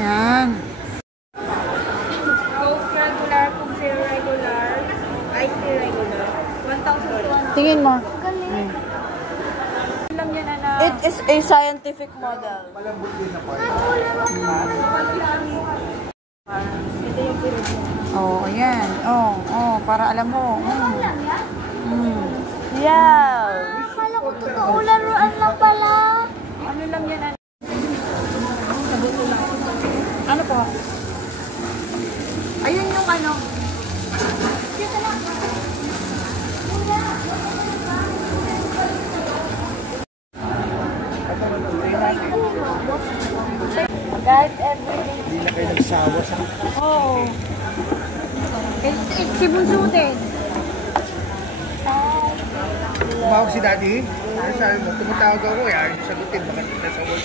Yan. Coke regular, Coke Zero regular, Ice Tea regular. 1,200. Tingin mo. Galing. Alam niya na na. It is a scientific model. Malambot din na po. Ito yung period mo. Oh, ayan. Oh, para alam mo. Yeah. Akala ko totoo laruan lang pala. Ano lang yan? Ano po? Ayun yung ano. Guys, everything. Hindi na kayo nagsawa sa... Oo. Si Bunso din. Tumawag si Daddy. Sabi mo, tumatawag ako. Ayaw sagutin. Baka nasa work.